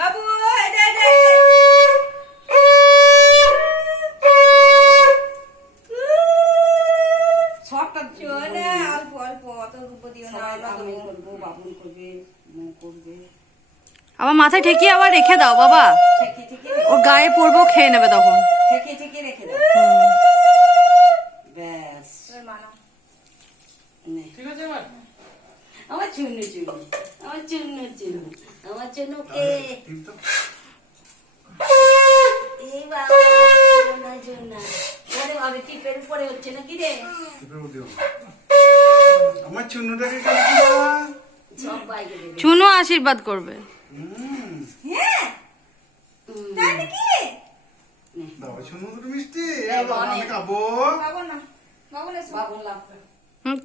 বাবু সবটা চলে অল্প অল্প অত রূপ দিও না। আমি করবো, বাবুল করবে, মৌ করবে। আবার মাথায় ঠেকিয়ে আবার রেখে দাও বাবা, ঠেকে ঠেকে ওর গায়ে পড়বো, খেয়ে নেবে তখন। ঠেকে ঠেকে রেখে দাও। ব্যাস, নে। ঠিক আছে এবার আমার চুন্নু চুন্নু, আমার চুন্নু চুন্নু, আমার চুন্নুকে এই বাবা চুন্না চুন্না। ওরে বাবা, টিপের উপরে হচ্ছে নাকি রে? আমার চুন্নুটাকে কেন সব বাইকে দেবে। চুনু আশীর্বাদ করবে। হ্যাঁ তাই নাকি? বাবা চুন্নু তো মিষ্টি অনেক। খাবো। বাবু না, বাবু না, বাবু লাগবে।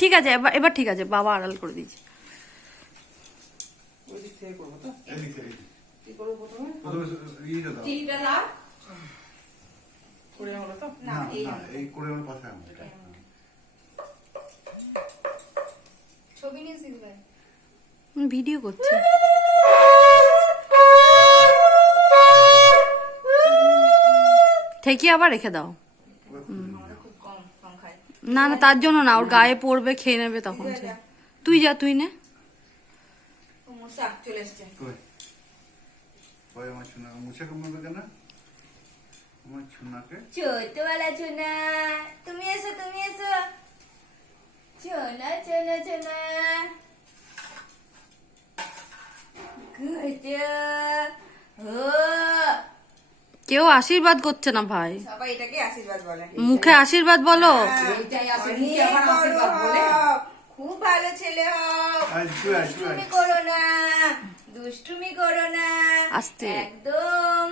ঠিক আছে, এবার ঠিক আছে, বাবা আড়াল করে দিয়েছে। ওই দিক থেকে করবো তো। এদিকে কি করবো প্রথমে? ইয়েটা দাও। টিটা দাও করে আমরা তো না না এই করে আমার পাশে আমার ছবি নিয়ে শিখবে। ভিডিও করছে। ঠেকিয়ে আবার রেখে দাও। আমরা খুব কম কম খাই। না না, তার জন্য না, ওর গায়ে পড়বে, খেয়ে নেবে তখন সে। তুই যা, তুই নে। ও মুসা চলে এসছে। কই কই আমার চুনা মুছে কমাবে কেন আমার চুনাকে? ছোটবেলা চোনা, তুমি এসো, তুমি এসো। চোনা চোনা চোনা গুড ও। কেউ আশীর্বাদ করছে না ভাই, সবাই এটাকে আশীর্বাদ বলে। মুখে আশীর্বাদ বলো। এইটাই আসে, অনেক মুখে আবার বড় আশীর্বাদ বলে। হও, খুব ভালো ছেলে হও, আসবে আসবে দুষ্টুমি করো না, দুষ্টুমি করো না, আস্তে। একদম।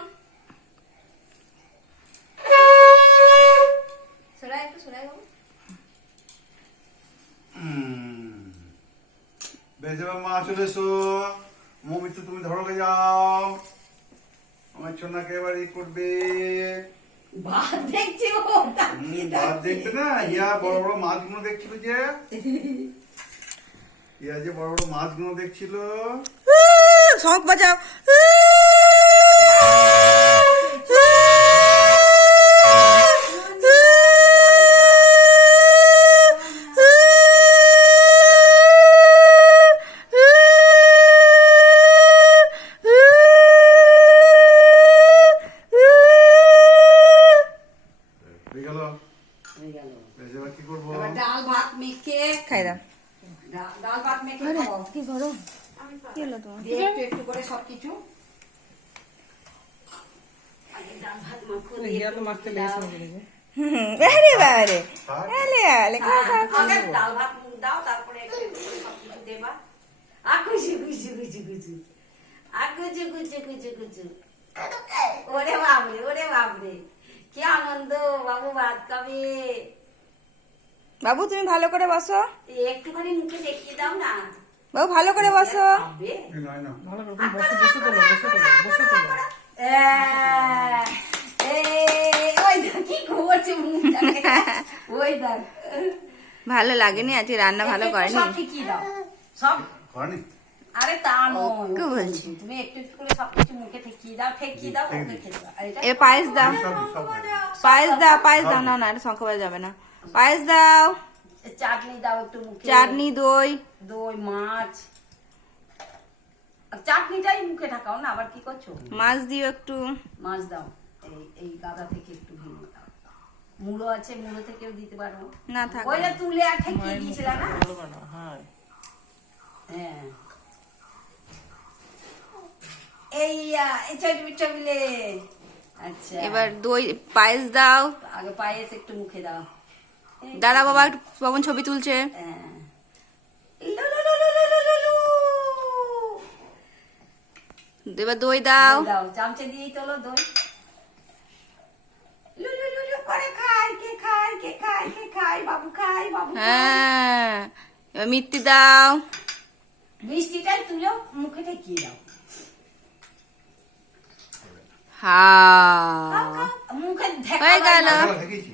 সরাই একটু সরাই বাবু। বেজে মা চলে এসো। মমিত্র তুমি ধরকে যাও। আমার চুনাকে এবার ই করবে। ভাত দেখছি ও, তাকিয়ে ভাত তাকিয়ে। দেখবে না? ইয়া বড় বড় মাছগুলো দেখছিল যে, ইয়া যে বড় বড় মাছগুলো দেখছিল। শখ বাজাও। হয়ে গেল। হয়ে গেল। বেজে এবার কি করবো? এবার ডাল ভাত মেখে, খাই দাও। ডাল ভাত মেখে খাও। কি গরম, কি হলো তোমার? দিয়ে একটু একটু করে সবকিছু। আগে ডাল ভাত মাখো, দিয়ে হিয়া তো একটু মাখতে দাও। লেগেছে আমাকে। আরে বাবারে, আলে আলে খা খা। আগে ডাল ভাত মুখ দাও, তারপরে একটু একটু করে সবকিছু দেবা। আকুচু কুচু কুচু কুচু, আকুচু কুচু কুচু কুচু। ওরে বাবরে, ওরে বাবরে, কি আনন্দ! বাবু ভাত খাবে। বাবু তুমি ভালো করে বসো, একটুখানি মুখে দেখিয়ে দাও না। বাবু ভালো করে বসো। খাবে? এই নয় না। ভালো করে তুমি বসে বসে তোলো, বসে তোলো, বসে তোলো। ওই দেখ কি করছে মুখটাকে। ওই দেখ। ভালো লাগেনি আজকে রান্না ভালো একটু করেনি। সব ঠিকই দাও সব। করেনি? আরে তা নয়, ওকে বলছি। তুমি একটু একটু করে সবকিছু মুখে ঠেকিয়ে দাও, ঠেকিয়ে দাও, ওকে খেতে দাও। আর এটা এ পায়েস দাও, সব পায়েস দাও, পায়েস দাও। না না এটা শঙ্কর যাবে না। পায়েস দাও, চাটনি দাও একটু মুখে। চাটনি, দই। দই, মাছ। আর চাটনিটাই মুখে ঢাকাও না, আবার কি করছো? মাছ দিও একটু। মাছ দাও, এই এই গাদা থেকে একটু ভেঙে দাও। মুড়ো আছে, মুড়ো থেকেও দিতে পারো। না থাক। ওইটা তুলে আর ঠেকিয়ে দিয়েছিল না? ভালো বানা, হ্যাঁ। হ্যাঁ। এই এই চটবিলে। আচ্ছা, এবার দই, পায়েস দাও। আগে পায়েস একটু মুখে দাও। দাঁড়া বাবা, একটু বাবন ছবি তুলছে। হ্যাঁ। লু, লু, লু, লু, লু, লু, লু, লু। এবার দই দাও। দই দাও, চামচে দিয়েই তোলো দই। লু, লু, লু, লু করে খাই, কে খাই, কে খাই, কে খাই, বাবু খাই, বাবু খাই। হ্যাঁ, এবার মিষ্টি দাও। মিষ্টিটাই তুলে মুখে ঠেকিয়ে দাও। হ্যাঁ, খাও, খাও। মুখে হয়ে গেল। দেখেছি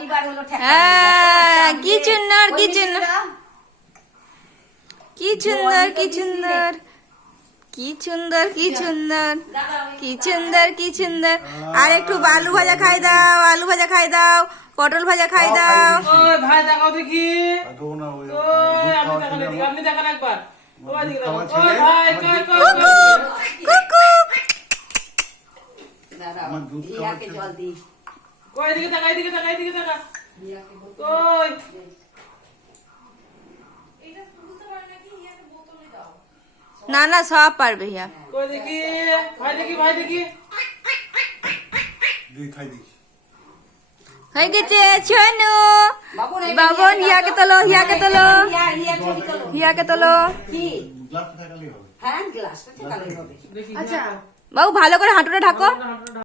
এইবার হলো ঠেকা। হ্যাঁ, কি সুন্দর, কি সুন্দর। কি সুন্দর কি সুন্দর কি সুন্দর কি সুন্দর কি সুন্দর কি সুন্দর। আর একটু আলু ভাজা খাই দাও, আলু ভাজা খাই দাও, পটল ভাজা খাই দাও। ওই ভাই দেখাও দেখি। আর দেবো না, ওই ওই দুধ আপনি খাওয়া দেখান ছেলে এদিকে, আপনি দেখান একবার। ওই দিকে দেখো। আমার ওই ছেলে, ভাই আমার কই দুধ কই খাওয়া কই। কুকু দাঁড়াও, আমার দুধ রিয়াকে খাওয়াচ্ছে। জল দিই। কই এদিকে তাকা, এদিকে তাকা, এদিকে তাকা। রিয়াকে বল। কই না না সব পারবে হিয়া। কই দেখি, ভাই দেখি, ভাই দেখি। দুই খাই দিস। হয়ে গেছে ছনু। বাবন, এই বাবন রিয়াকে হিয়াকে দাও তো। তোলো, হিয়াকে তোলো, রিয়া ছবি তোলো। হিয়াকে তোলো। কি? গ্লাসটা থাকলেই হবে। হ্যাঁ, গ্লাসটা ঠেকালেই হবে। দেখি বাবু ভালো করে হাঁটুটা ঢাকো। হাঁটুটা